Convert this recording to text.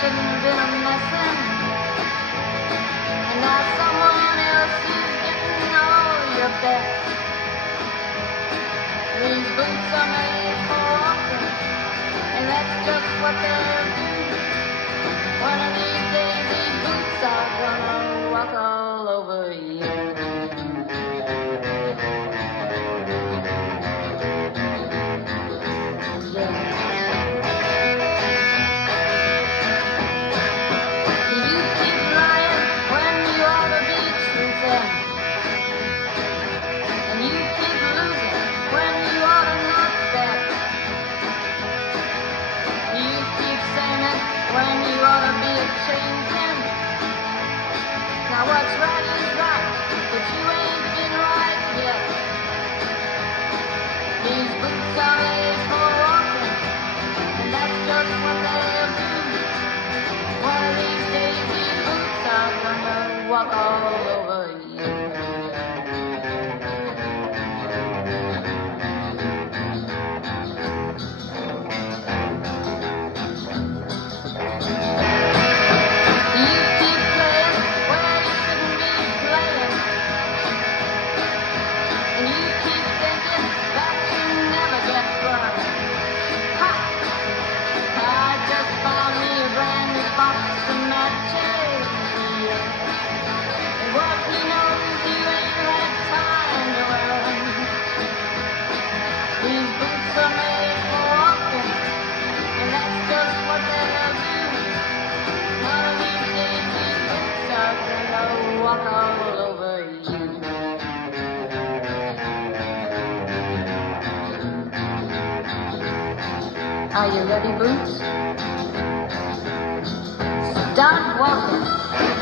Shouldn't been a messin', and now someone else is getting all your best. These boots are made for walking, and that's just what they'll do. One of these days, these boots are gonna walk all over you. Yeah. When you ought to be changing. Now what's right is right, but you ain't been right yet. These boots are made for walking, and that's just what they'll do. One of these days these boots are gonna walk all over you. Walk all over you. Are you ready, Boots? Start walking.